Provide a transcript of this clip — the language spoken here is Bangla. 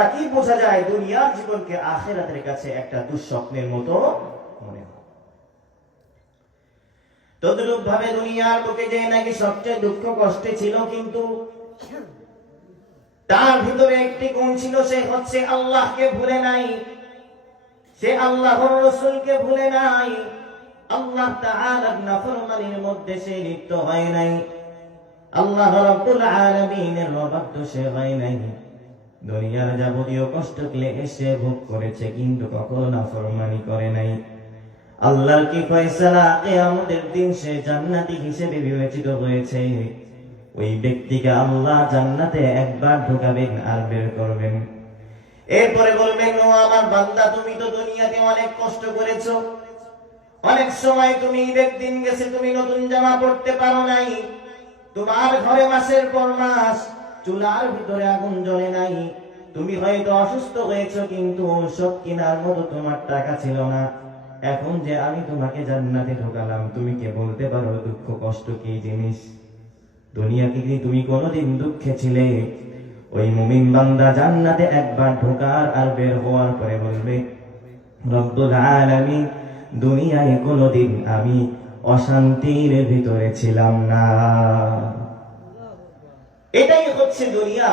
দ্বারা কি বোঝা যায়? দুনিয়ার জীবনকে আখিরাতের কাছে একটা দুঃস্বপ্নের মতো মনে হয়। তদ্রূপ ভাবে দুনিয়ার বুকে যে নাকি সবচেয়ে দুঃখ কষ্টে ছিল, কিন্তু তার ভিতরে একটি গুণ ছিল, সে হচ্ছে আল্লাহকে ভুলে নাই, সে আল্লাহর রাসূলকে ভুলে নাই, আল্লাহ তাআলার নাফরমানির মধ্যে সে লিপ্ত হয় নাই, আল্লাহ রাব্বুল আলামিনের অবাধ্য সে হয় নাই। দুনিয়ার যাবতীয় কষ্ট ক্লেশ সে ভোগ করেছে, কিন্তু কখনো নাফরমানি করে নাই। আল্লাহর কি ফয়সালা, কিয়ামতের দিন সে জান্নাতি হিসেবে বিবেচিত হয়েছে। ওই ব্যক্তিকে আল্লাহ জান্নাতে একবার ঢোকাবেন আর বের করবেন। এরপরে বলবেন, ও আমার বান্দা, তুমি তো দুনিয়াতে অনেক কষ্ট করেছো, অনেক সময় তুমি ঈদের দিন গেছে, তুমি নতুন জামা পড়তে পারো নাই, তোমার ঘরে মাসের পর মাস চুলার ভিতরে আগুন জ্বলে নাই, তুমি হয়তো অসুস্থ হয়েছো, কিন্তু ঔষধ কেনার মতো তোমার টাকা ছিল না। এখন যে আমি তোমাকে জান্নাতে ঢোকালাম, তুমি কে বলতে পারো দুঃখ কষ্ট কি জিনিস? দুনিয়াতে কি তুমি কোনোদিন দুঃখে ছিলে? ওই মুমিন বান্দা জান্নাতে একবার ঢোকার আর বের হওয়ার পরে বলবে, রব্বুল আলামিন, দুনিয়ায় কোনোদিন আমি অশান্তির ভিতরে ছিলাম না। এটাই হচ্ছে দুনিয়া।